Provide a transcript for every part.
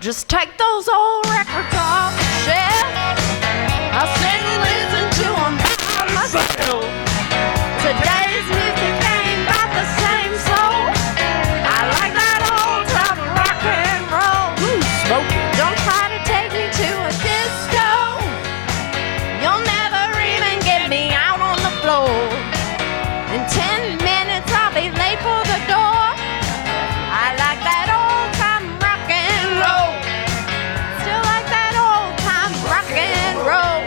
Just take those old records off the shelf. I'll sit and listen to them by myself. Today's music ain't got the same soul. I like that old time rock and roll. Ooh, smoking. Don't try to take me to a disco. You'll never even get me out on the floor. In 10 minutes I'll be late for the door. I like that old time rock and roll. Still like that old time rock and roll.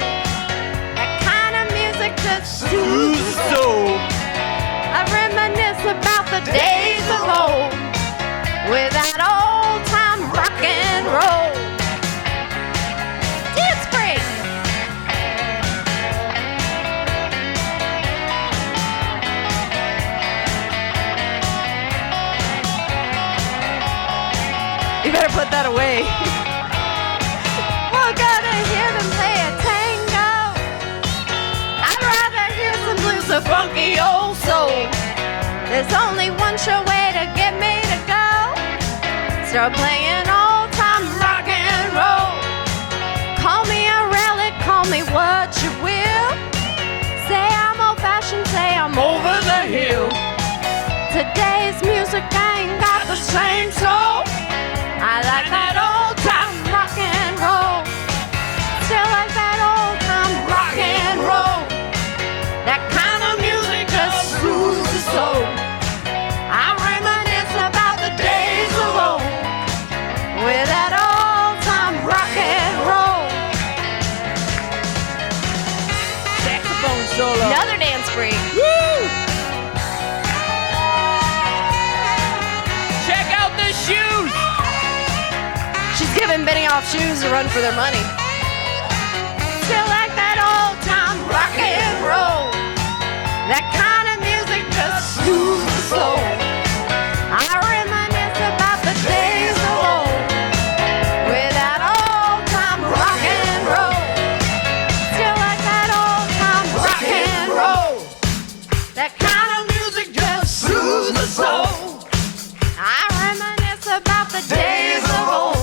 That kind of music just soothes the soul. I reminisce about the days of old with that old time rock and roll. Dance break. You better put that away. We're gonna hear them play a tango. I'd rather hear some blues, a funky old soul. There's only one sure way to get me to go. Start playing old time rock and roll. Call me a relic, call me what you will. Say I'm old fashioned, say I'm over the hill. Today's music ain't got the same soul. I like that old time rock and roll. Still like that old time rock and roll. That kind of music just soothes the soul. I reminisce about the days of old with that old time rock and roll. Saxophone solo. Another dance break. Woo! Check out the shoes. She's giving Benioff shoes a run for their money. Still like that old time rock and roll. That kind of music just soothes the soul. I reminisce about the days of old with that old time rock and roll. Still like that old time rock and roll. That kind of music just soothes the soul. I reminisce about the days of old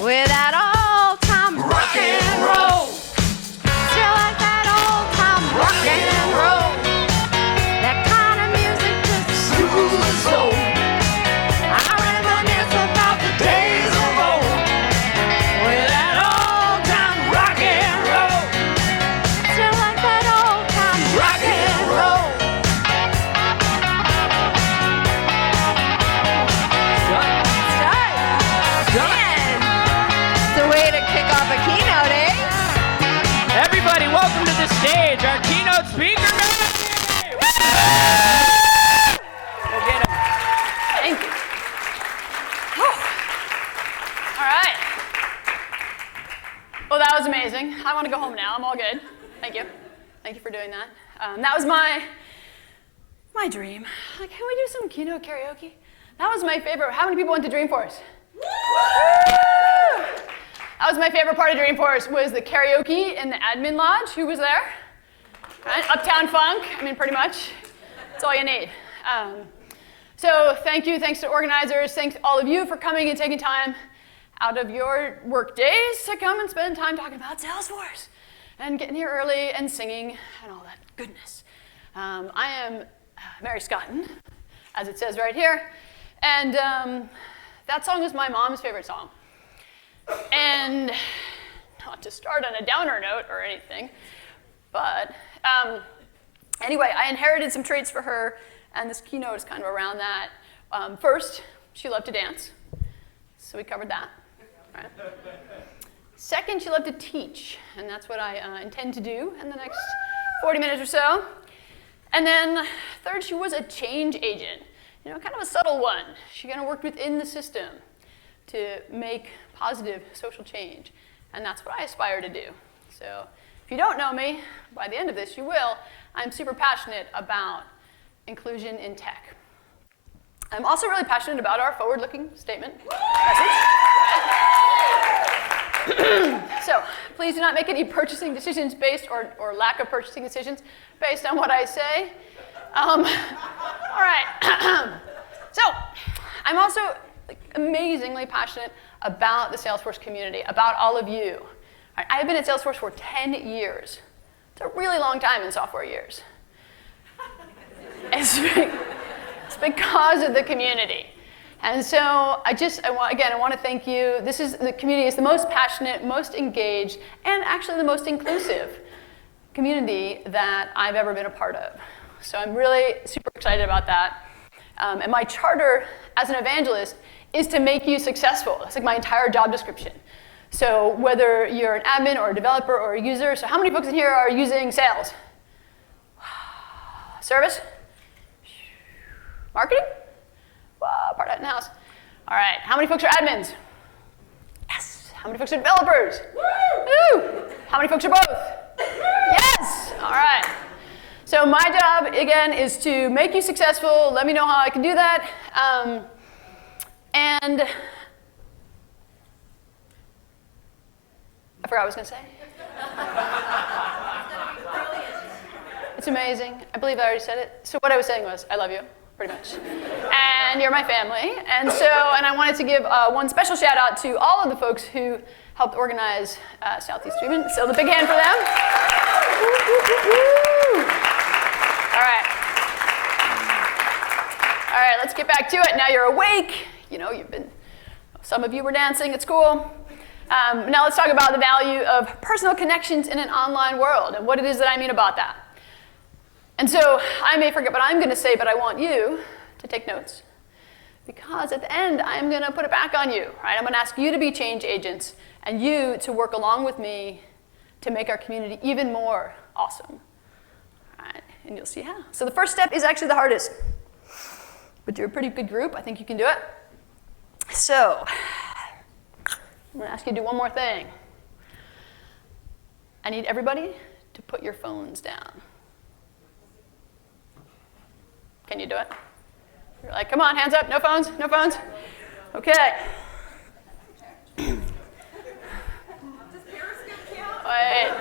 with that old time rock and roll. Still like that old time rock and roll. That kind of music just soothes the soul. I reminisce about the days of old with that old time rock and roll. Still like that old time rock and roll. Man, it's a way to kick off a keynote, eh? Everybody, welcome to the stage, our keynote speaker. Go get him. Thank you. All right. Well, that was amazing. I want to go home now. I'm all good. Thank you. Thank you for doing that. That was my dream. Like, can we do some keynote karaoke? That was my favorite. How many people went to Dreamforce? That was my favorite part of Dreamforce, was the karaoke in the admin lodge. Who was there? Right? Uptown Funk. I mean, pretty much. That's all you need. So thank you. Thanks to organizers. Thanks to all of you for coming and taking time out of your work days to come and spend time talking about Salesforce and getting here early and singing and all that goodness. I am Mary Scotton, as it says right here. And that song is my mom's favorite song. And not to start on a downer note or anything, but anyway, I inherited some traits for her, and this keynote is kind of around that. First, she loved to dance, so we covered that. Right? Second, she loved to teach, and that's what I intend to do in the next 40 minutes or so. And then third, she was a change agent, kind of a subtle one. She kind of worked within the system to make positive social change, and that's what I aspire to do. So if you don't know me, by the end of this you will. I'm super passionate about inclusion in tech. I'm also really passionate about our forward-looking statement message. So please do not make any purchasing decisions based, or lack of purchasing decisions based on what I say. All right. So I'm also amazingly passionate about the Salesforce community, about all of you. All right, I've been at Salesforce for 10 years. It's a really long time in software years. It's because of the community. And so I want to thank you. The community is the most passionate, most engaged, and actually the most inclusive community that I've ever been a part of. So I'm really super excited about that. And my charter as an evangelist is to make you successful. That's like my entire job description. So whether you're an admin or a developer or a user, so how many folks in here are using sales? Service? Marketing? Part of that in the house. All right, how many folks are admins? Yes. How many folks are developers? Woo! How many folks are both? Yes. All right. So my job, again, is to make you successful. Let me know how I can do that. And I forgot what I was going to say. It's amazing. I believe I already said it. So what I was saying was, I love you, pretty much. And you're my family. And I wanted to give one special shout out to all of the folks who helped organize Southeast Treatment. So the big hand for them. All right, let's get back to it. Now you're awake. Some of you were dancing at school. Now let's talk about the value of personal connections in an online world and what it is that I mean about that. And so I may forget what I'm going to say, but I want you to take notes. Because at the end, I'm going to put it back on you. Right? I'm going to ask you to be change agents and you to work along with me to make our community even more awesome. All right, and you'll see how. So the first step is actually the hardest. But you're a pretty good group. I think you can do it. So I'm going to ask you to do one more thing. I need everybody to put your phones down. Can you do it? You're like, come on, hands up, no phones, no phones. Okay. Wait,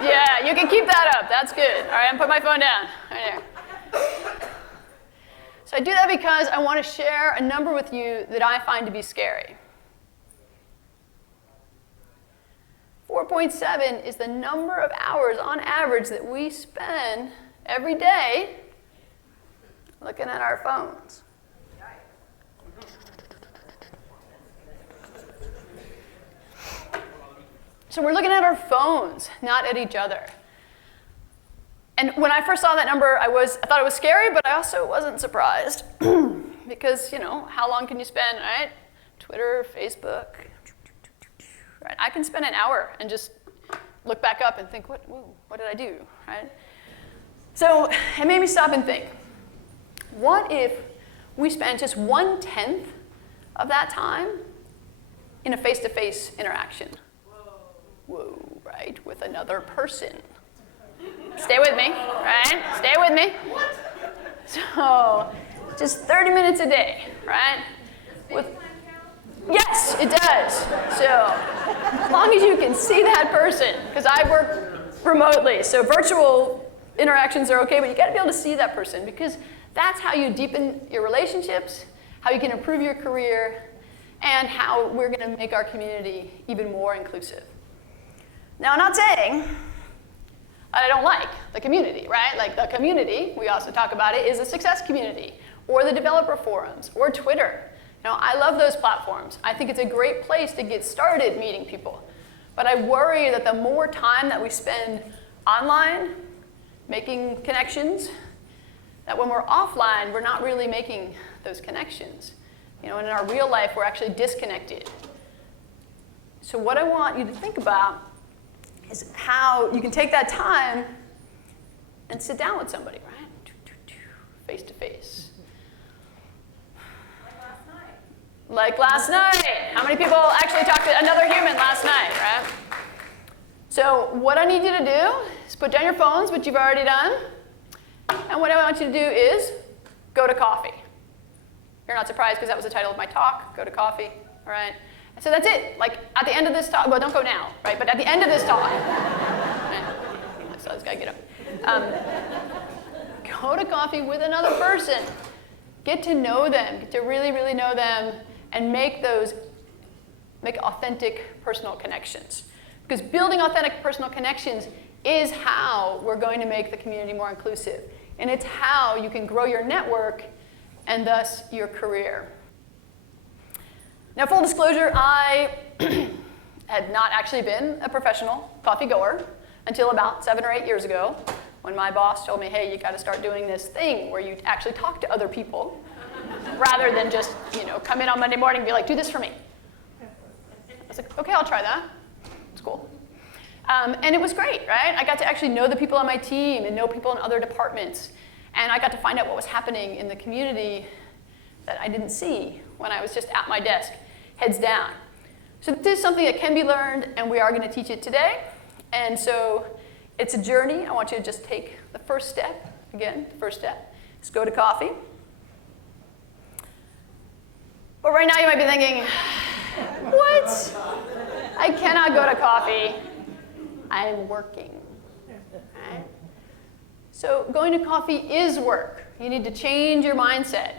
yeah, you can keep that up, that's good. All right, I'm putting my phone down, right there. So I do that because I want to share a number with you that I find to be scary. 4.7 is the number of hours on average that we spend every day looking at our phones. So we're looking at our phones, not at each other. And when I first saw that number, I thought it was scary, but I also wasn't surprised. Because, how long can you spend, right? Twitter, Facebook. Right? I can spend an hour and just look back up and think, what did I do, right? So it made me stop and think, what if we spent just 1/10 of that time in a face-to-face interaction? Whoa, right, with another person. Stay with me, right? Stay with me. So just 30 minutes a day, right? Yes, it does. So as long as you can see that person, because I work remotely, so virtual interactions are okay, but you got to be able to see that person because that's how you deepen your relationships, how you can improve your career, and how we're going to make our community even more inclusive. Now, I'm not saying I don't like the community, right? Like the community, we also talk about it, is a success community, or the developer forums, or Twitter. I love those platforms. I think it's a great place to get started meeting people. But I worry that the more time that we spend online making connections, that when we're offline, we're not really making those connections. And in our real life, we're actually disconnected. So what I want you to think about is how you can take that time and sit down with somebody, right? Face to face. Like last night. How many people actually talked to another human last night, right? So what I need you to do is put down your phones, which you've already done. And what I want you to do is go to coffee. You're not surprised because that was the title of my talk, go to coffee, all right? And so that's it. Like at the end of this talk, well, don't go now, right? But at the end of this talk, right? So this guy get up. Go to coffee with another person. Get to know them. Get to really, really know them. and make authentic personal connections. Because building authentic personal connections is how we're going to make the community more inclusive. And it's how you can grow your network and thus your career. Now, full disclosure, I had not actually been a professional coffee goer until about 7 or 8 years ago, when my boss told me, hey, you got to start doing this thing where you actually talk to other people rather than just, come in on Monday morning and be like, do this for me. I was like, okay, I'll try that. It's cool. And it was great, right? I got to actually know the people on my team and know people in other departments. And I got to find out what was happening in the community that I didn't see when I was just at my desk, heads down. So this is something that can be learned, and we are going to teach it today. And so it's a journey. I want you to just take the first step. Again, the first step is go to coffee. But right now you might be thinking, what? I cannot go to coffee. I'm working. Right? So going to coffee is work. You need to change your mindset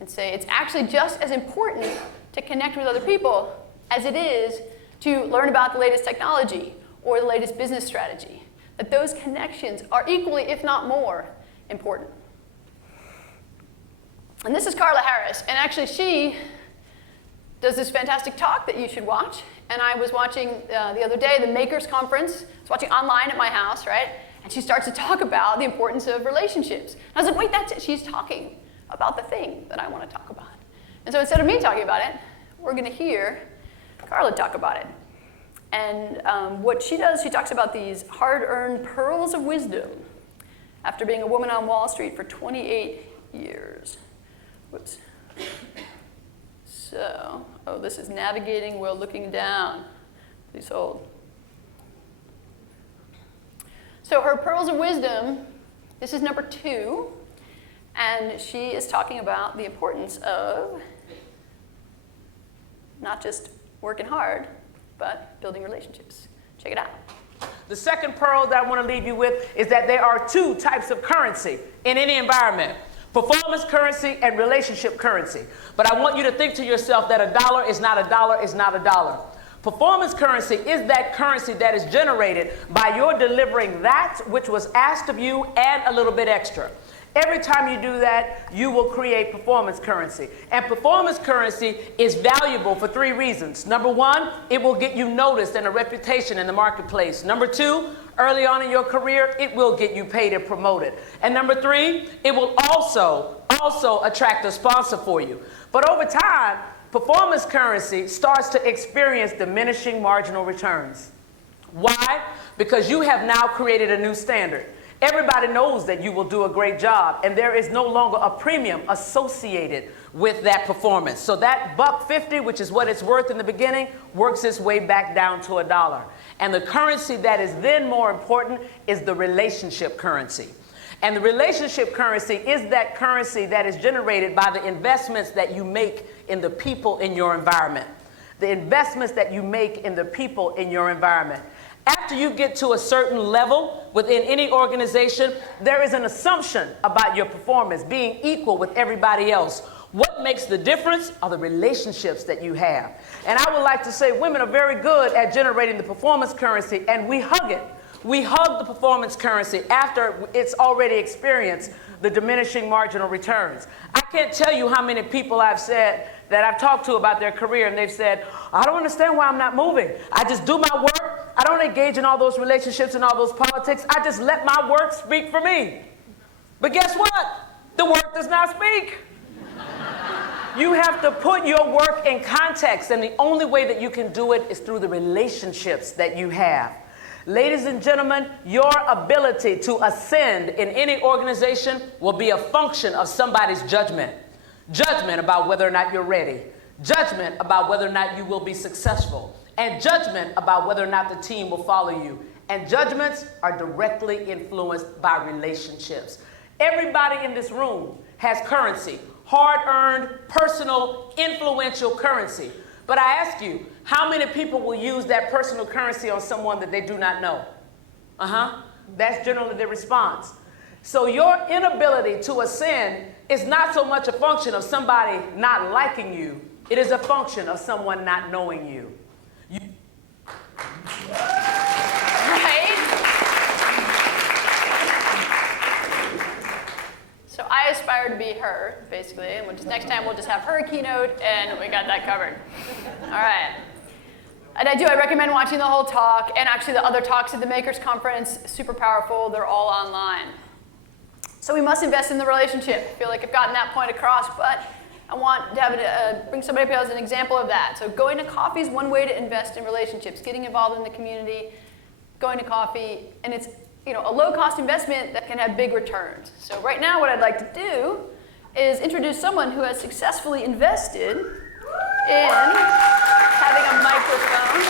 and say it's actually just as important to connect with other people as it is to learn about the latest technology or the latest business strategy. That those connections are equally, if not more, important. And this is Carla Harris, and actually she does this fantastic talk that you should watch. And I was watching the other day the Makers Conference. I was watching online at my house, right? And she starts to talk about the importance of relationships. And I was like, wait, that's it. She's talking about the thing that I want to talk about. And so instead of me talking about it, we're going to hear Carla talk about it. And what she does, she talks about these hard-earned pearls of wisdom after being a woman on Wall Street for 28 years. Whoops. So, this is navigating while looking down. Please hold. So her pearls of wisdom, this is number 2. And she is talking about the importance of not just working hard, but building relationships. Check it out. The second pearl that I want to leave you with is that there are 2 types of currency in any environment: performance currency and relationship currency. But I want you to think to yourself that a dollar is not a dollar is not a dollar. Performance currency is that currency that is generated by your delivering that which was asked of you and a little bit extra. Every time you do that, you will create performance currency. And performance currency is valuable for 3 reasons. Number 1, it will get you noticed and a reputation in the marketplace. Number 2, early on in your career, it will get you paid and promoted. And number 3, it will also attract a sponsor for you. But over time, performance currency starts to experience diminishing marginal returns. Why? Because you have now created a new standard. Everybody knows that you will do a great job, and there is no longer a premium associated with that performance. So that $1.50, which is what it's worth in the beginning, works its way back down to $1. And the currency that is then more important is the relationship currency. And the relationship currency is that currency that is generated by the investments that you make in the people in your environment. The investments that you make in the people in your environment. After you get to a certain level within any organization, there is an assumption about your performance being equal with everybody else. What makes the difference are the relationships that you have. And I would like to say women are very good at generating the performance currency, and we hug it. We hug the performance currency after it's already experienced the diminishing marginal returns. I can't tell you how many people I've said that I've talked to about their career, and they've said, I don't understand why I'm not moving. I just do my work. I don't engage in all those relationships and all those politics. I just let my work speak for me. But guess what? The work does not speak. You have to put your work in context, and the only way that you can do it is through the relationships that you have. Ladies and gentlemen, your ability to ascend in any organization will be a function of somebody's judgment. Judgment about whether or not you're ready. Judgment about whether or not you will be successful. And judgment about whether or not the team will follow you. And judgments are directly influenced by relationships. Everybody in this room has currency. Hard-earned, personal, influential currency. But I ask you, how many people will use that personal currency on someone that they do not know? That's generally the response. So your inability to ascend is not so much a function of somebody not liking you, It is a function of someone not knowing you. Right? So I aspire to be her, basically, and next time we'll just have her keynote, and we got that covered. All right. And I recommend watching the whole talk, and actually the other talks at the Makers Conference, super powerful, they're all online. So we must invest in the relationship. I feel like I've gotten that point across, but I want to have bring somebody up as an example of that. So going to coffee is one way to invest in relationships, getting involved in the community, going to coffee, and it's a low-cost investment that can have big returns. So right now what I'd like to do is introduce someone who has successfully invested in having a microphone.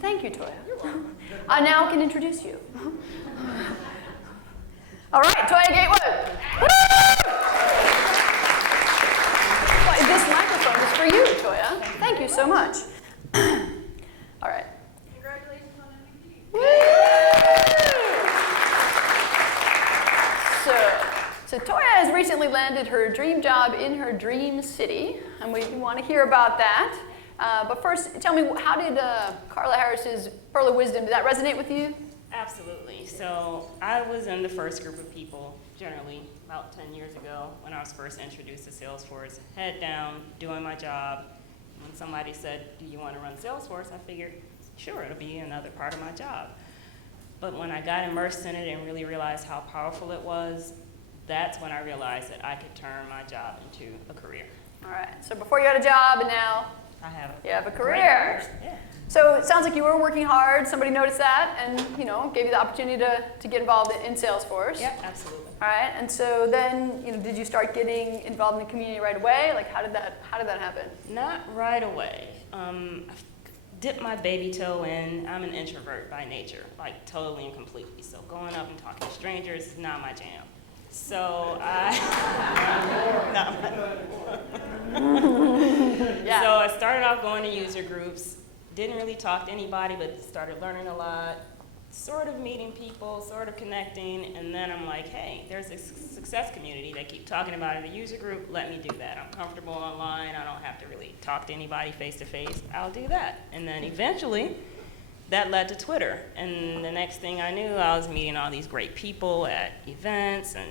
Thank you, Toya. I now can introduce you. All right, Toya Gatewood. Well, this microphone is for you, Toya. Thank you so much. All right. Congratulations on MVP. So Toya has recently landed her dream job in her dream city, and we want to hear about that. But first, tell me, how did Carla Harris's Pearl of Wisdom, did that resonate with you? Absolutely. So I was in the first group of people, generally, about 10 years ago, when I was first introduced to Salesforce. Head down, doing my job. When somebody said, do you want to run Salesforce? I figured, sure, it'll be another part of my job. But when I got immersed in it and really realized how powerful it was, that's when I realized that I could turn my job into a career. All right. So before you had a job, and now you have a career. Yeah. So it sounds like you were working hard. Somebody noticed that, and gave you the opportunity to get involved in Salesforce. Yeah, absolutely. All right. And so then, did you start getting involved in the community right away? Like, how did that happen? Not right away. I dipped my baby toe in. I'm an introvert by nature, like totally and completely. So going up and talking to strangers is not my jam. So I started off going to user groups, didn't really talk to anybody, but started learning a lot, sort of meeting people, sort of connecting, and then I'm like, hey, there's a success community they keep talking about in the user group, let me do that. I'm comfortable online, I don't have to really talk to anybody face to face, I'll do that. And then eventually, that led to Twitter, and the next thing I knew, I was meeting all these great people at events and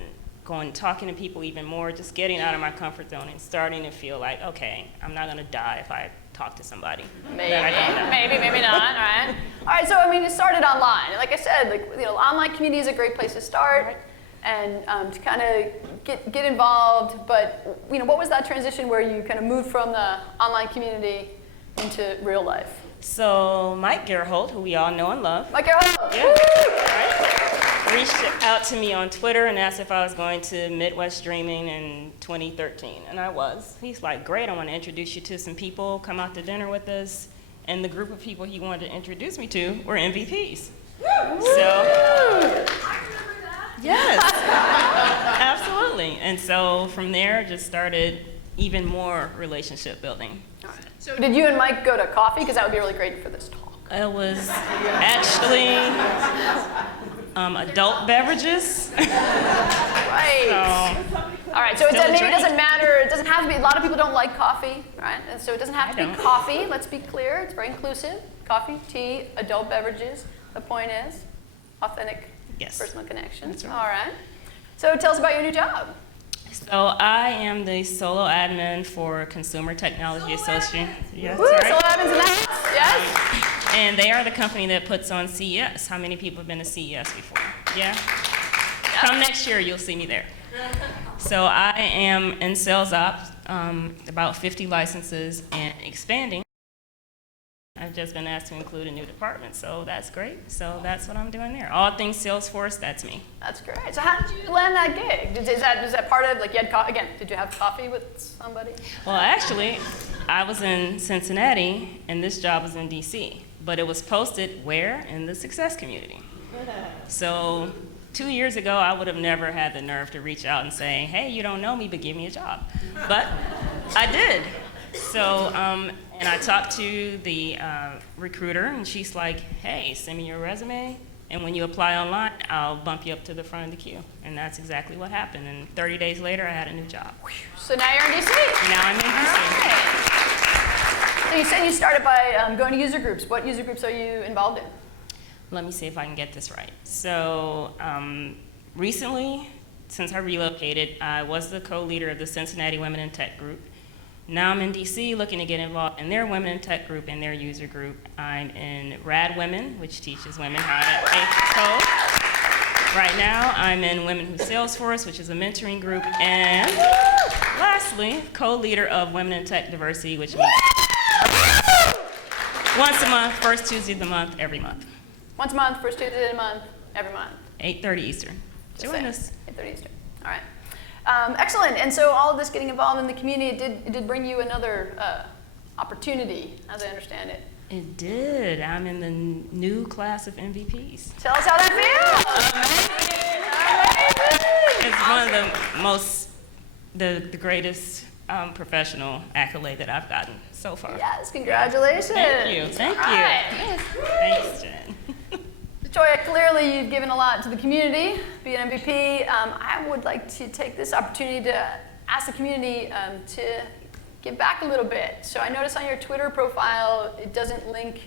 talking to people even more, just getting out of my comfort zone and starting to feel like, okay, I'm not gonna die if I talk to somebody. Maybe not, all right. All right, so it started online. And like I said, online community is a great place to start and to kind of get involved, but what was that transition where you kind of moved from the online community into real life? So Mike Gerhold, who we all know and love. Mike Gerhold! Yeah. Right. Reached out to me on Twitter and asked if I was going to Midwest Dreaming in 2013, and I was. He's like, great, I want to introduce you to some people, come out to dinner with us, and the group of people he wanted to introduce me to were MVPs. So, yes, absolutely. And so from there, just started even more relationship building. So did you and Mike go to coffee? Because that would be really great for this talk. It was actually adult beverages. Right. So, all right, so maybe it doesn't matter. It doesn't have to be, a lot of people don't like coffee, right? And so it doesn't have to be coffee. Let's be clear. It's very inclusive. Coffee, tea, adult beverages. The point is authentic personal connections. That's right. All right. So tell us about your new job. So I am the solo admin for Consumer Technology Association. Yes, Woo, right. solo admin's in the house. Yes. And they are the company that puts on CES. How many people have been to CES before? Yeah? Come next year, you'll see me there. So I am in sales ops, about 50 licenses and expanding. I've just been asked to include a new department, so that's great. So that's what I'm doing there. All things Salesforce, that's me. That's great. So how did you land that gig? Is that part of, like, you had again, did you have coffee with somebody? Well, actually, I was in Cincinnati, and this job was in DC. But it was posted where? In the success community. So 2 years ago, I would have never had the nerve to reach out and say, hey, you don't know me, but give me a job. But I did. So, and I talked to the recruiter, and she's like, hey, send me your resume, And when you apply online, I'll bump you up to the front of the queue. And that's exactly what happened. And 30 days later, I had a new job. So now you're in DC. Now I'm in DC. So you said you started by going to user groups. What user groups are you involved in? Let me see if I can get this right. So recently, since I relocated, I was the co-leader of the Cincinnati Women in Tech group. Now I'm in DC looking to get involved in their Women in Tech group and their user group. I'm in Rad Women, which teaches women how to code. Right now, I'm in Women Who Salesforce, which is a mentoring group. And lastly, co-leader of Women in Tech Diversity, which meets once a month, first Tuesday of the month, every month. Once a month, first Tuesday of the month, every month. 8:30 Eastern. Join us. 8:30 Eastern. All right. Excellent. And so all of this getting involved in the community, it did bring you another opportunity, as I understand it. It did. I'm in the new class of MVPs. Tell us how that feels. It's one of the most, the greatest professional accolade that I've gotten so far. Yes, congratulations. Thank you. Thank you. Right. Thanks, Jen. Joya, clearly you've given a lot to the community, be an MVP. I would like to take this opportunity to ask the community to give back a little bit. So I noticed on your Twitter profile, it doesn't link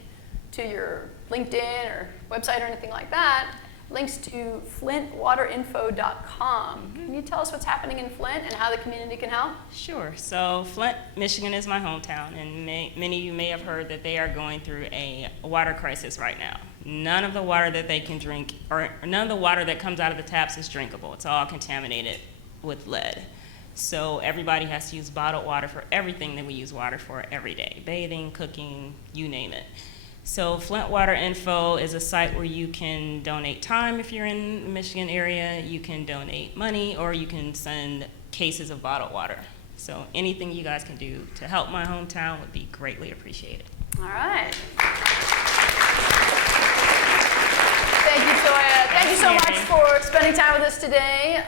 to your LinkedIn or website or anything like that. It links to flintwaterinfo.com. Can you tell us what's happening in Flint and how the community can help? Sure. So Flint, Michigan is my hometown, and many of you may have heard that they are going through a water crisis right now. None of the water that they can drink, or none of the water that comes out of the taps is drinkable. It's all contaminated with lead. So everybody has to use bottled water for everything that we use water for every day, bathing, cooking, you name it. So Flint Water Info is a site where you can donate time if you're in the Michigan area, you can donate money, or you can send cases of bottled water. So anything you guys can do to help my hometown would be greatly appreciated. All right. Thank you, Joya. Thank you so much for spending time with us today,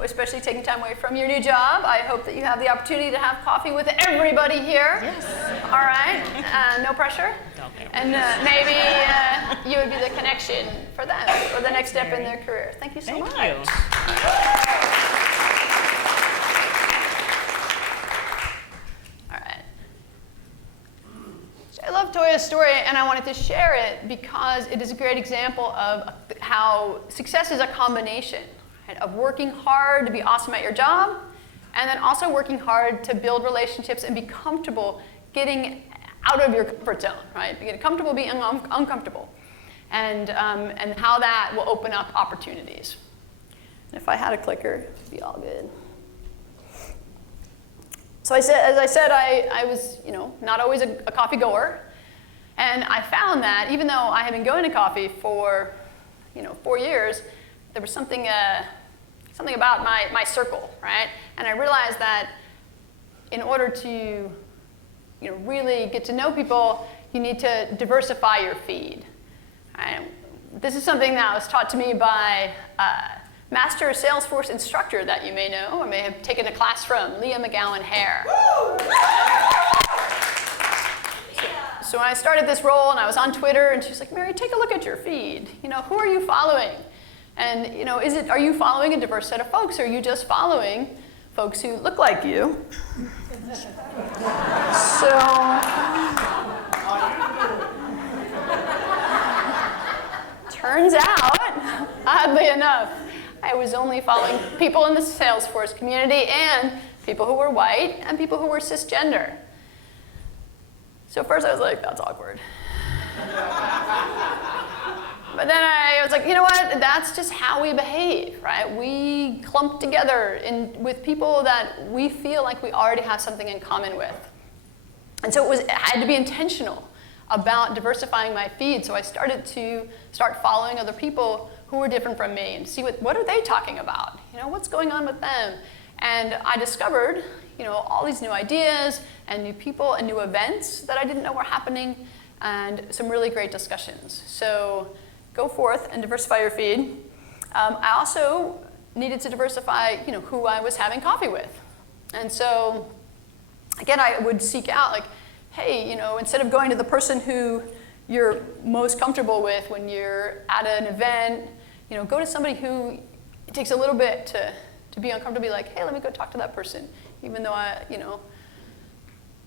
especially taking time away from your new job. I hope that you have the opportunity to have coffee with everybody here. Yes. All right. No pressure. And maybe you would be the connection for them or the next step in their career. Thank you so much. Thank you. All right. I love Toya's story, and I wanted to share it because it is a great example of how success is a combination, right, of working hard to be awesome at your job, and then also working hard to build relationships and be comfortable getting out of your comfort zone, right? Get comfortable being uncomfortable, and how that will open up opportunities. And if I had a clicker, it'd be all good. So as I said, I was, not always a coffee goer, and I found that even though I had been going to coffee for, 4 years, there was something about my circle, right? And I realized that in order to, really get to know people, you need to diversify your feed. Right? This is something that was taught to me by Master Salesforce instructor that you may know or may have taken a class from, Leah McGowan Hare. So when I started this role and I was on Twitter, and she was like, Mary, take a look at your feed. Who are you following? And are you following a diverse set of folks, or are you just following folks who look like you? So turns out, oddly enough, I was only following people in the Salesforce community and people who were white and people who were cisgender. So first I was like, that's awkward. But then I was like, you know what? That's just how we behave, right? We clump together with people that we feel like we already have something in common with. And so I had to be intentional about diversifying my feed. So I started to following other people who were different from me and see what are they talking about? What's going on with them? And I discovered, all these new ideas and new people and new events that I didn't know were happening, and some really great discussions. So go forth and diversify your feed. I also needed to diversify, who I was having coffee with. And so, again, I would seek out, like, hey, instead of going to the person who, you're most comfortable with when you're at an event. Go to somebody who it takes a little bit to be uncomfortable, be like, hey, let me go talk to that person, even though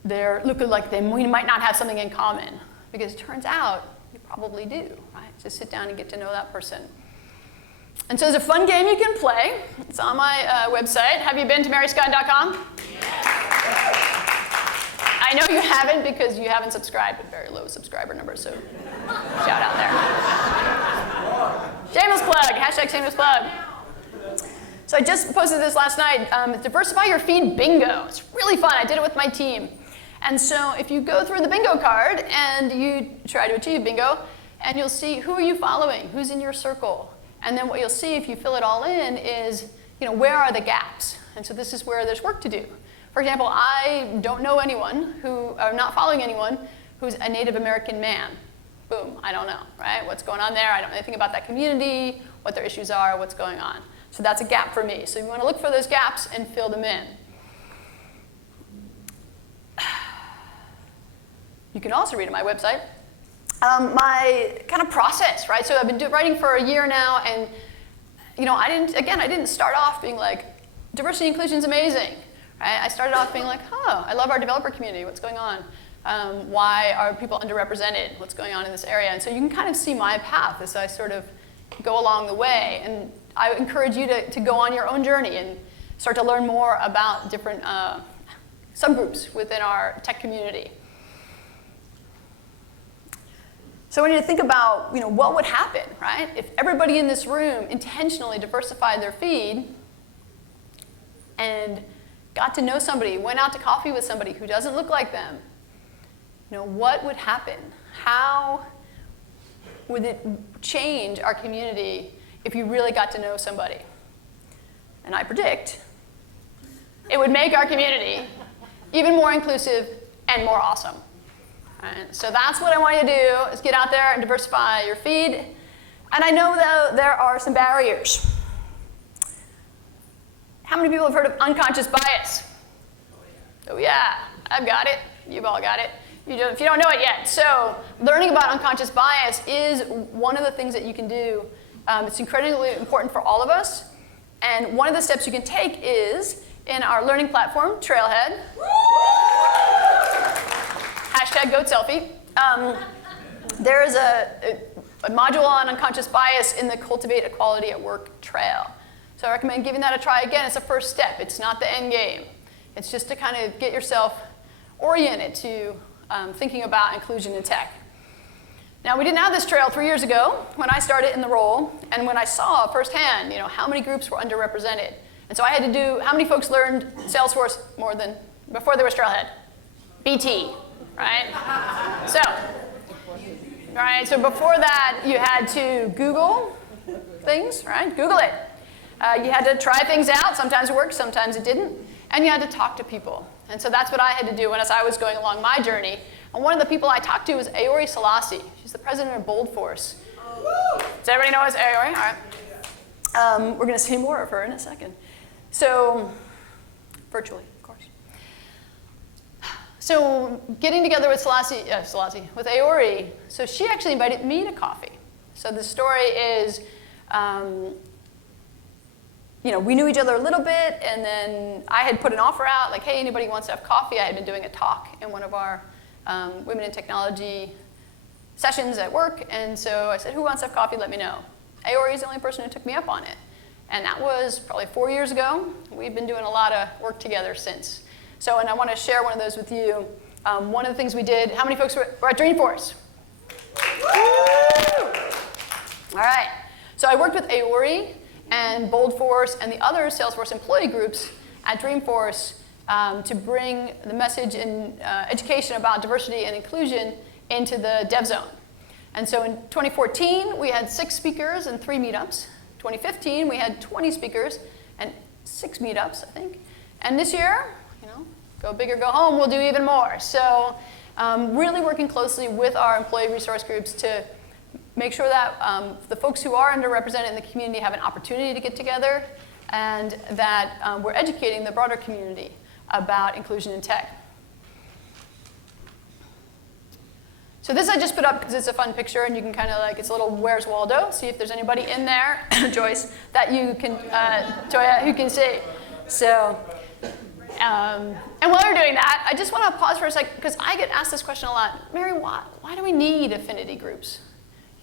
they're looking like we might not have something in common, because it turns out you probably do, right? Just sit down and get to know that person. And so there's a fun game you can play. It's on my website. Have you been to maryscott.com? I know you haven't because you haven't subscribed, but very low subscriber numbers, so shout out there. Shameless plug, hashtag shameless plug. So I just posted this last night, diversify your feed bingo. It's really fun, I did it with my team. And so if you go through the bingo card and you try to achieve bingo, and you'll see who are you following, who's in your circle. And then what you'll see if you fill it all in is, where are the gaps? And so this is where there's work to do. For example, I don't know anyone I'm not following anyone who's a Native American man. Boom, I don't know, right? What's going on there? I don't know anything about that community, what their issues are, what's going on. So that's a gap for me. So you want to look for those gaps and fill them in. You can also read on my website my kind of process, right? So I've been writing for a year now, and I didn't start off being like, diversity and inclusion is amazing. Right? I started off being like, I love our developer community. What's going on? Why are people underrepresented? What's going on in this area? And so you can kind of see my path as I sort of go along the way. And I encourage you to go on your own journey and start to learn more about different subgroups within our tech community. So I need to think about, what would happen, right? If everybody in this room intentionally diversified their feed and got to know somebody, went out to coffee with somebody who doesn't look like them, what would happen? How would it change our community if you really got to know somebody? And I predict it would make our community even more inclusive and more awesome. Right? So that's what I want you to do, is get out there and diversify your feed. And I know that there are some barriers. How many people have heard of unconscious bias? Oh yeah, I've got it. You've all got it. If you don't know it yet. So learning about unconscious bias is one of the things that you can do. It's incredibly important for all of us. And one of the steps you can take is in our learning platform, Trailhead. Hashtag goat selfie. There is a module on unconscious bias in the Cultivate Equality at Work trail. So I recommend giving that a try. Again, it's a first step. It's not the end game. It's just to kind of get yourself oriented to thinking about inclusion in tech. Now, we didn't have this trail 3 years ago when I started in the role, and when I saw firsthand, how many groups were underrepresented. And so I had to do, how many folks learned Salesforce more than, before there was Trailhead? BT, right? So before that, you had to Google things, right? Google it. You had to try things out. Sometimes it worked, sometimes it didn't. And you had to talk to people. And so that's what I had to do as I was going along my journey. And one of the people I talked to was Aori Selassie. She's the president of Bold Force. Does everybody know it's Aori? All right. We're going to see more of her in a second. So, virtually, of course. So, getting together with with Aori, so she actually invited me to coffee. So the story is, we knew each other a little bit, and then I had put an offer out, like, hey, anybody wants to have coffee? I had been doing a talk in one of our Women in Technology sessions at work, and so I said, who wants to have coffee? Let me know. Aori is the only person who took me up on it. And that was probably 4 years ago. We've been doing a lot of work together since. So, and I want to share one of those with you. One of the things we did, how many folks were at Dreamforce? All right. So I worked with Aori and Bold Force and the other Salesforce employee groups at Dreamforce to bring the message and education about diversity and inclusion into the dev zone. And so in 2014, we had 6 speakers and 3 meetups. 2015, we had 20 speakers and 6 meetups, I think. And this year, go big or go home, we'll do even more. So really working closely with our employee resource groups to make sure that the folks who are underrepresented in the community have an opportunity to get together, and that we're educating the broader community about inclusion in tech. So this I just put up because it's a fun picture, and you can kind of like, it's a little Where's Waldo? See if there's anybody in there, Joyce, that you can, Joya, who can see. So, and while you're doing that, I just want to pause for a second, because I get asked this question a lot. Mary, why do we need affinity groups?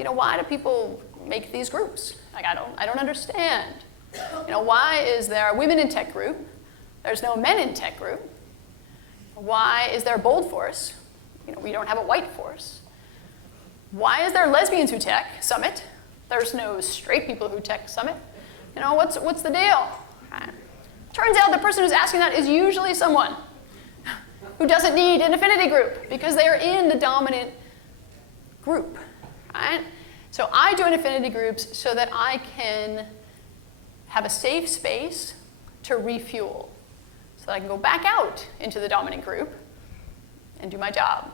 You know, why do people make these groups? Like, I don't understand. You know, why is there a women in tech group? There's no men in tech group. Why is there a bold force? You know, we don't have a white force. Why is there lesbians who tech summit? There's no straight people who tech summit. You know, what's the deal? Turns out the person who's asking that is usually someone who doesn't need an affinity group because they are in the dominant group, right? So I join affinity groups so that I can have a safe space to refuel, so that I can go back out into the dominant group and do my job.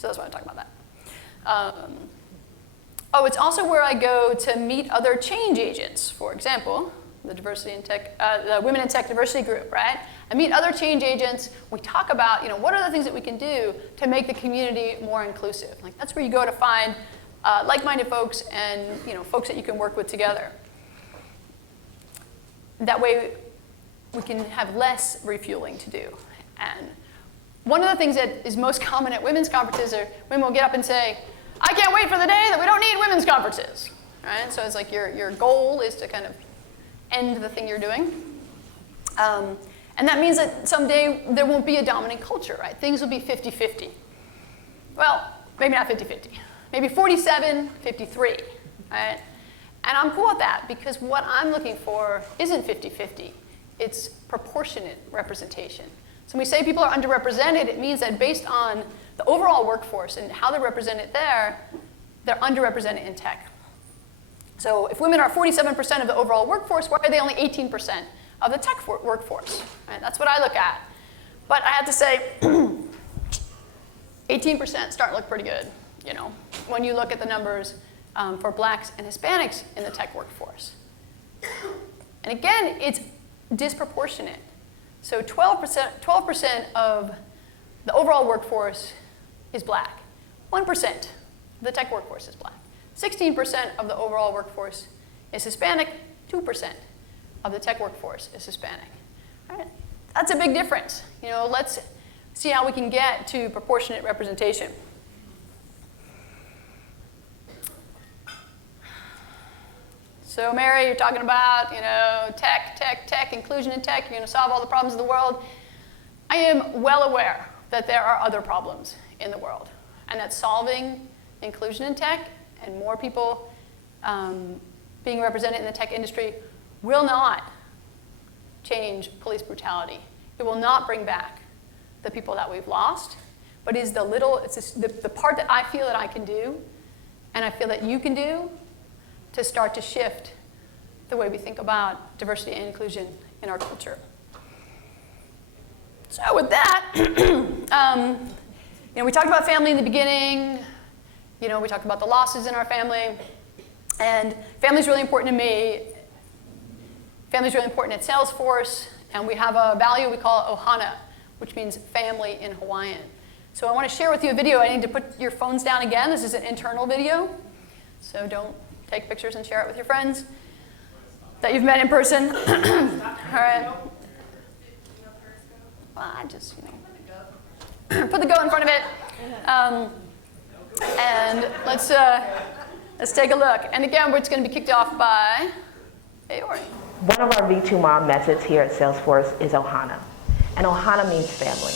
So that's why I'm talking about that. Oh, it's also where I go to meet other change agents. For example, the diversity in tech, the Women in Tech Diversity Group, right? I meet other change agents. We talk about, you know, what are the things that we can do to make the community more inclusive. Like, that's where you go to find like-minded folks and, you know, folks that you can work with together. That way, we can have less refueling to do. And one of the things that is most common at women's conferences are women will get up and say, I can't wait for the day that we don't need women's conferences, right? So it's like your goal is to kind of end the thing you're doing. And that means that someday there won't be a dominant culture, right? Things will be 50-50. Well, maybe not 50-50. Maybe 47-53, right? And I'm cool with that because what I'm looking for isn't 50-50. It's proportionate representation. So when we say people are underrepresented, it means that based on the overall workforce and how they're represented there, they're underrepresented in tech. So if women are 47% of the overall workforce, why are they only 18% of the tech workforce? Right? That's what I look at. But I have to say, 18% start to look pretty good, you know, when you look at the numbers for blacks and Hispanics in the tech workforce. And again, it's disproportionate. So 12% of the overall workforce is black. 1% of the tech workforce is black. 16% of the overall workforce is Hispanic. 2% of the tech workforce is Hispanic. All right? That's a big difference. You know, let's see how we can get to proportionate representation. So Mary, you're talking about, you know, tech, inclusion in tech. You're going to solve all the problems of the world. I am well aware that there are other problems in the world, and that solving inclusion in tech and more people being represented in the tech industry will not change police brutality. It will not bring back the people that we've lost, but it's the part that I feel that I can do, and I feel that you can do, to start to shift the way we think about diversity and inclusion in our culture. So with that, you know, we talked about family in the beginning. You know, we talked about the losses in our family. And family's really important to me. Family's really important at Salesforce. And we have a value we call Ohana, which means family in Hawaiian. So I want to share with you a video. I need to put your phones down again. This is an internal video. So don't take pictures and share it with your friends that you've met in person. All right. Well, I just, you know, put the go in front of it. And let's take a look. And again, it's going to be kicked off by Aori. One of our V2 Mom methods here at Salesforce is Ohana. And Ohana means family.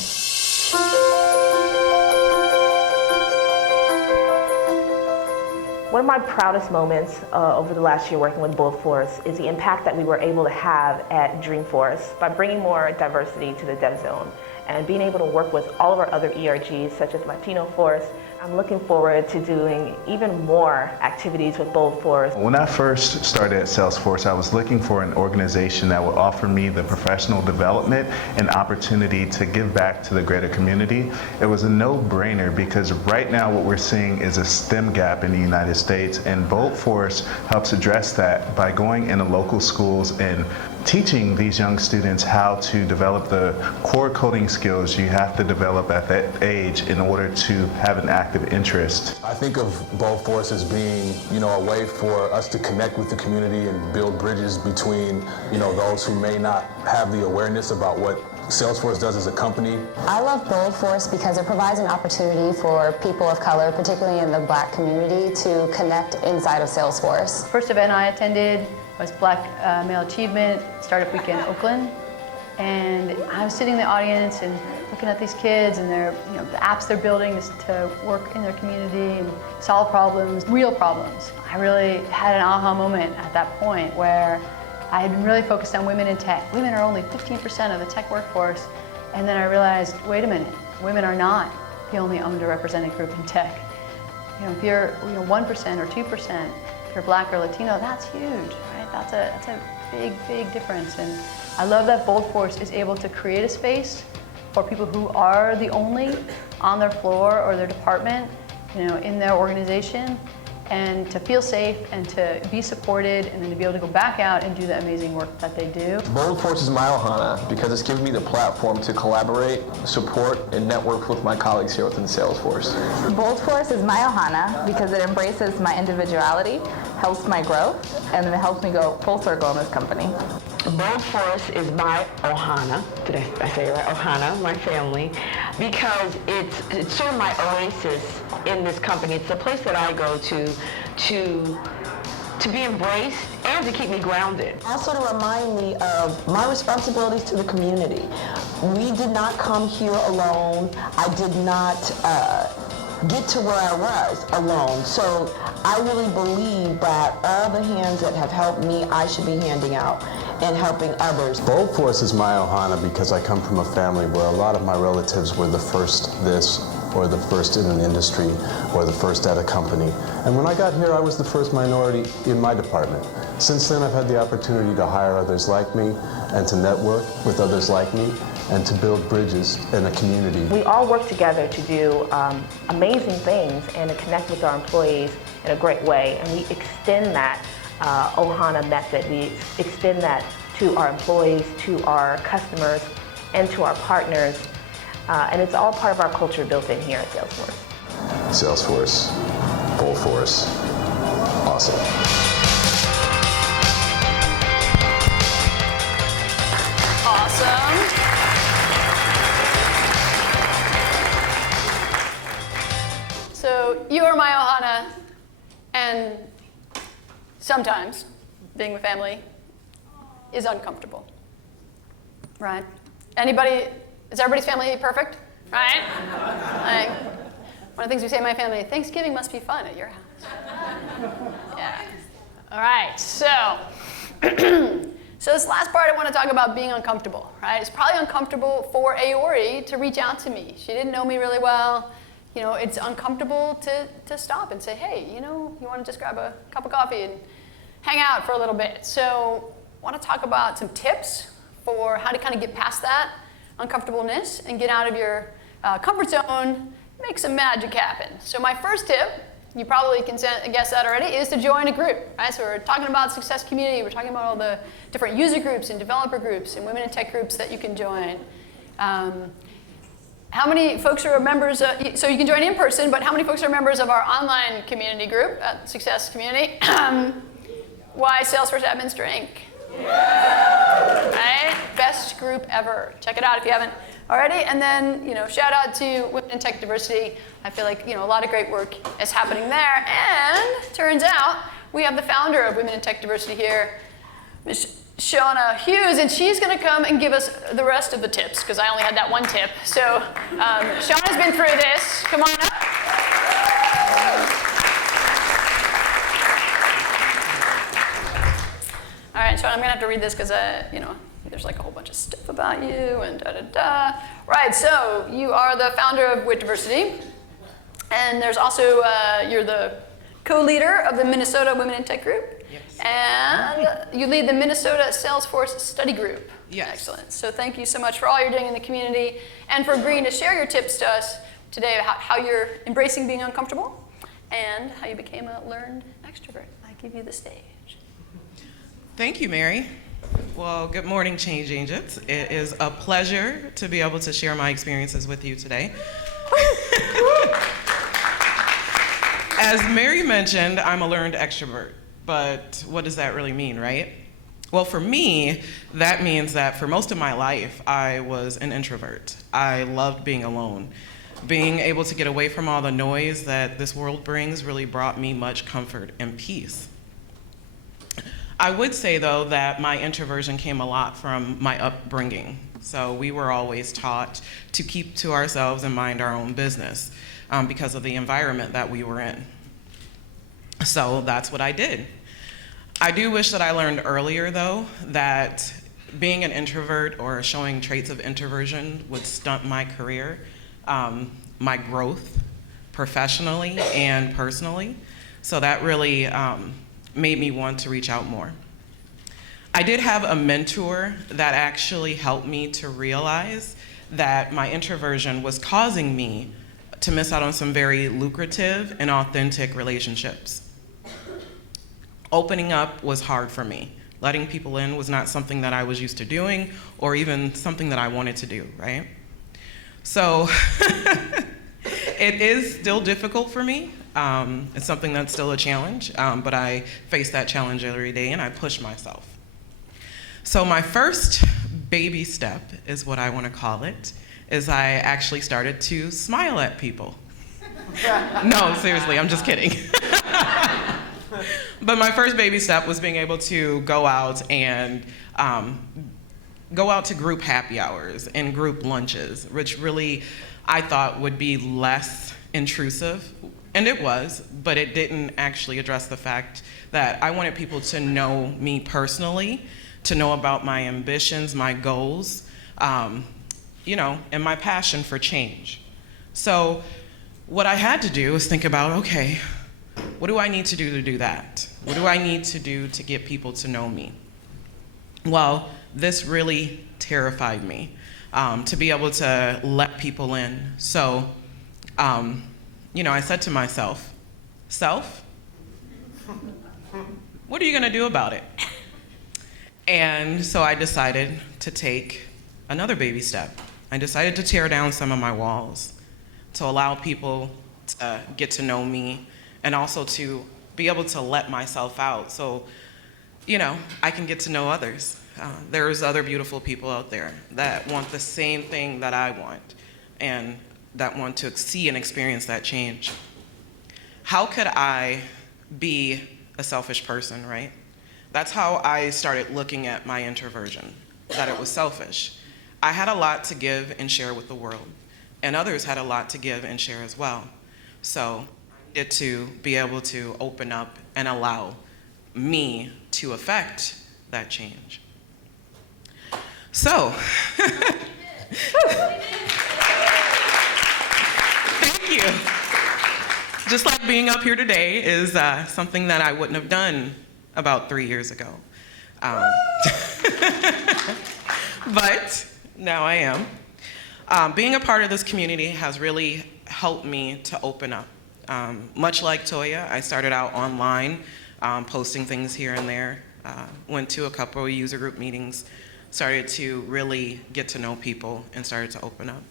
One of my proudest moments over the last year working with Bold Force is the impact that we were able to have at Dreamforce by bringing more diversity to the Dev Zone and being able to work with all of our other ERGs such as Latino Force. I'm looking forward to doing even more activities with Bold Force. When I first started at Salesforce, I was looking for an organization that would offer me the professional development and opportunity to give back to the greater community. It was a no-brainer because right now what we're seeing is a STEM gap in the United States, and Bold Force helps address that by going into local schools and teaching these young students how to develop the core coding skills you have to develop at that age in order to have an active interest. I think of Bold Force as being, a way for us to connect with the community and build bridges between, those who may not have the awareness about what Salesforce does as a company. I love Bold Force because it provides an opportunity for people of color, particularly in the Black community, to connect inside of Salesforce. First event I attended was Black Male Achievement Startup Week in Oakland, and I was sitting in the audience and looking at these kids and their, the apps they're building to work in their community and solve problems, real problems. I really had an aha moment at that point where I had been really focused on women in tech. Women are only 15% of the tech workforce, and then I realized, wait a minute, women are not the only underrepresented group in tech. If you're 1% or 2%, if you're Black or Latino, that's huge, right? That's a big, big difference. And I love that Bold Force is able to create a space for people who are the only on their floor or their department, in their organization, and to feel safe and to be supported and then to be able to go back out and do the amazing work that they do. Bold Force is my ohana because it's given me the platform to collaborate, support, and network with my colleagues here within Salesforce. Bold Force is my ohana because it embraces my individuality, helps my growth, and it helps me go full circle in this company. Bold Force is my ohana, did I say it right? Ohana, my family, because it's sort of my oasis in this company. It's the place that I go to be embraced and to keep me grounded. Also to remind me of my responsibilities to the community. We did not come here alone. I did not get to where I was alone. So I really believe that all the hands that have helped me, I should be handing out and helping others. Bold Force is my ohana because I come from a family where a lot of my relatives were the first this or the first in an industry or the first at a company. And when I got here, I was the first minority in my department. Since then, I've had the opportunity to hire others like me and to network with others like me and to build bridges in a community. We all work together to do amazing things and to connect with our employees in a great way, and we extend that ohana method. We extend that to our employees, to our customers, and to our partners, and it's all part of our culture built in here at Salesforce. Salesforce, Bold Force, awesome. Awesome. So you are my ohana, and sometimes being with family is uncomfortable, right? Is everybody's family perfect, right? Like, one of the things we say in my family, Thanksgiving must be fun at your house. Yeah. All right, so this last part I want to talk about being uncomfortable, right? It's probably uncomfortable for Aori to reach out to me. She didn't know me really well. It's uncomfortable to stop and say, hey, you want to just grab a cup of coffee and hang out for a little bit. So I want to talk about some tips for how to kind of get past that uncomfortableness and get out of your comfort zone, make some magic happen. So my first tip, you probably can guess that already, is to join a group, right? So we're talking about Success Community, we're talking about all the different user groups and developer groups and women in tech groups that you can join. How many folks are members, so you can join in person, but how many folks are members of our online community group at Success Community? Why Salesforce Admins Drink? Right? Best group ever. Check it out if you haven't already. And then, shout out to Women in Tech Diversity. I feel like, a lot of great work is happening there. And turns out we have the founder of Women in Tech Diversity here, Ms. Shauna Hughes, and she's going to come and give us the rest of the tips because I only had that one tip. So Shauna's been through this. Come on up. All right, Shauna, I'm going to have to read this because, there's like a whole bunch of stuff about you and da-da-da. Right, so you are the founder of WIT Diversity, and there's also, you're the co-leader of the Minnesota Women in Tech Group, yes. And you lead the Minnesota Salesforce Study Group. Yes. Excellent. So thank you so much for all you're doing in the community and for agreeing to share your tips to us today about how you're embracing being uncomfortable and how you became a learned extrovert. I give you the stage. Thank you, Mary. Well, good morning, Change Agents. It is a pleasure to be able to share my experiences with you today. As Mary mentioned, I'm a learned extrovert, but what does that really mean, right? Well, for me, that means that for most of my life, I was an introvert. I loved being alone. Being able to get away from all the noise that this world brings really brought me much comfort and peace. I would say, though, that my introversion came a lot from my upbringing. So we were always taught to keep to ourselves and mind our own business because of the environment that we were in. So that's what I did. I do wish that I learned earlier, though, that being an introvert or showing traits of introversion would stunt my career, my growth professionally and personally. So that really made me want to reach out more. I did have a mentor that actually helped me to realize that my introversion was causing me to miss out on some very lucrative and authentic relationships. Opening up was hard for me. Letting people in was not something that I was used to doing or even something that I wanted to do, right? So it is still difficult for me. It's something that's still a challenge, but I face that challenge every day and I push myself. So my first baby step is what I want to call it, is I actually started to smile at people. No, seriously, I'm just kidding. But my first baby step was being able to go out and go out to group happy hours and group lunches, which really I thought would be less intrusive. And it was, but it didn't actually address the fact that I wanted people to know me personally, to know about my ambitions, my goals, and my passion for change. So what I had to do was think about, okay, what do I need to do that? What do I need to do to get people to know me? Well, this really terrified me, to be able to let people in. So, I said to myself, self, what are you gonna do about it? And so I decided to take another baby step. I decided to tear down some of my walls to allow people to get to know me and also to be able to let myself out so, I can get to know others. There's other beautiful people out there that want the same thing that I want and that want to see and experience that change. How could I be a selfish person, right? That's how I started looking at my introversion, that it was selfish. I had a lot to give and share with the world, and others had a lot to give and share as well. So I needed to be able to open up and allow me to affect that change. So, thank you. Just like being up here today is something that I wouldn't have done about 3 years ago. But now I am. Being a part of this community has really helped me to open up. Much like Toya, I started out online, posting things here and there, went to a couple of user group meetings, started to really get to know people and started to open up.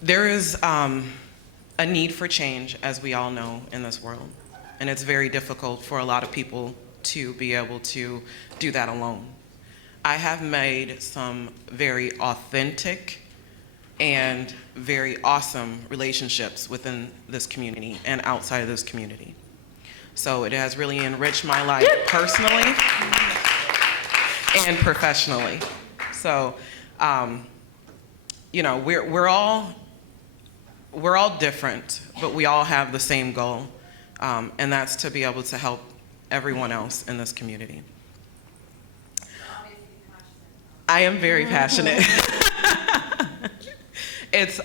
There is a need for change, as we all know, in this world. And it's very difficult for a lot of people to be able to do that alone. I have made some very authentic and very awesome relationships within this community and outside of this community. So it has really enriched my life personally and professionally. So, we're all different, but we all have the same goal, and that's to be able to help everyone else in this community. I am very passionate. It's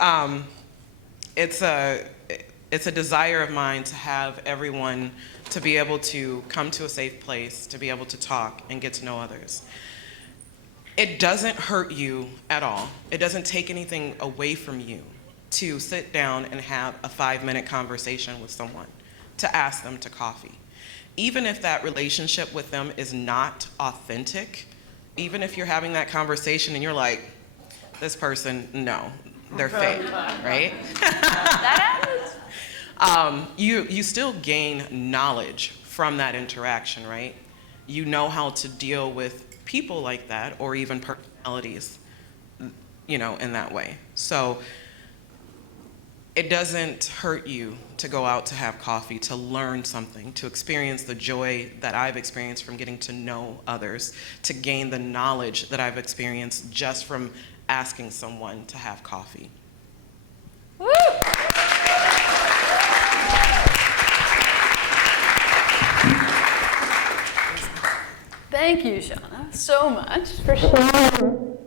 a desire of mine to have everyone to be able to come to a safe place, to be able to talk and get to know others. It doesn't hurt you at all. It doesn't take anything away from you to sit down and have a 5-minute conversation with someone, to ask them to coffee. even if that relationship with them is not authentic, even if you're having that conversation and you're like, this person, no, they're fake, right? That happens. You still gain knowledge from that interaction, right? You know how to deal with people like that, or even personalities, you know, in that way. So it doesn't hurt you to go out to have coffee, to learn something, to experience the joy that I've experienced from getting to know others, to gain the knowledge that I've experienced just from asking someone to have coffee. Woo! Thank you, Shauna, so much for sharing.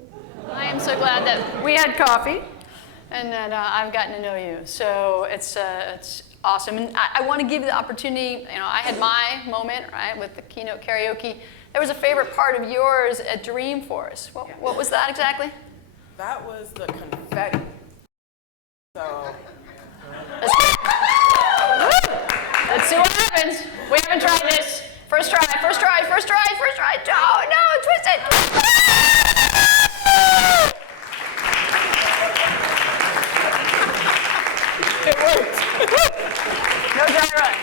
I am so glad that we had coffee and that I've gotten to know you. So it's awesome. And I want to give you the opportunity, you know, I had my moment, right, with the Keynote karaoke. There was a favorite part of yours at Dreamforce. What was that exactly? That was the confetti. So. Let's see what happens. We haven't tried this. First try, first try, first try, first try. Oh, no, twist it. It worked. No dry run.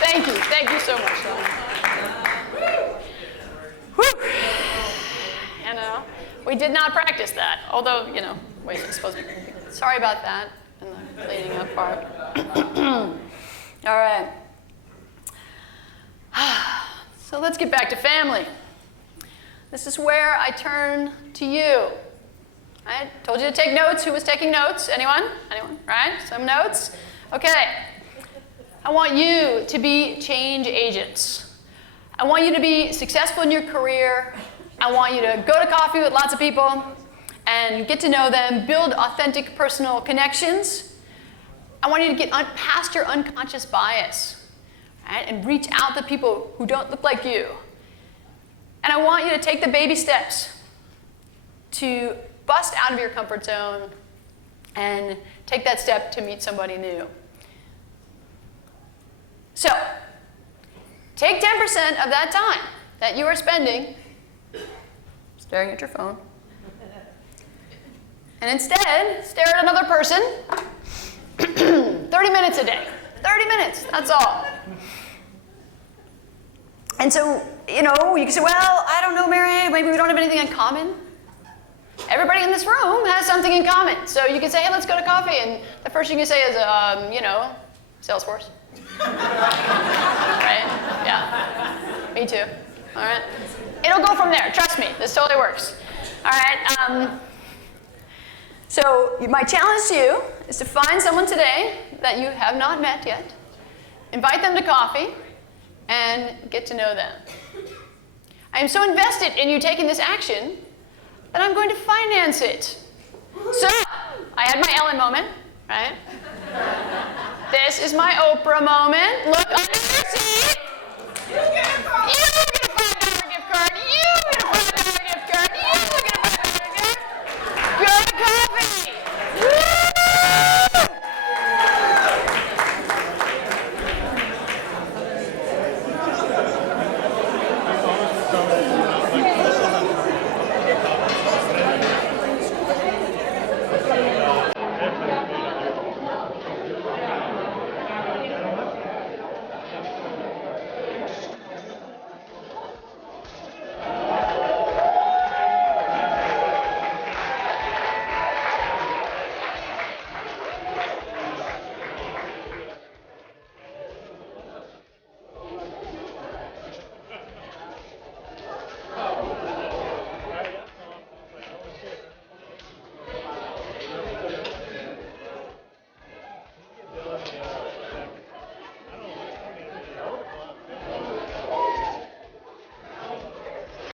Thank you. Thank you so much, Sean. Whew. And we did not practice that. Although, you know, wait, it's supposed to be. Sorry about that in the cleaning up part. All right. So let's get back to family. This is where I turn to you. I told you to take notes. Who was taking notes? Anyone? Anyone? Right? Some notes? Okay. I want you to be change agents. I want you to be successful in your career. I want you to go to coffee with lots of people and get to know them, build authentic personal connections. I want you to get past your unconscious bias, right, and reach out to people who don't look like you. And I want you to take the baby steps to bust out of your comfort zone and take that step to meet somebody new. So, take 10% of that time that you are spending staring at your phone, and instead stare at another person 30 minutes a day. 30 minutes, that's all. And so, you know, you can say, well, I don't know, Mary, maybe we don't have anything in common. Everybody in this room has something in common. So you can say, hey, let's go to coffee. And the first thing you say is, you know, Salesforce. Right? Yeah. Me too. All right. It'll go from there. Trust me. This totally works. All right. So my challenge to you is to find someone today that you have not met yet, invite them to coffee, and get to know them. I am so invested in you taking this action that I'm going to finance it. So, I had my Ellen moment, right? This is my Oprah moment. Look under your seat.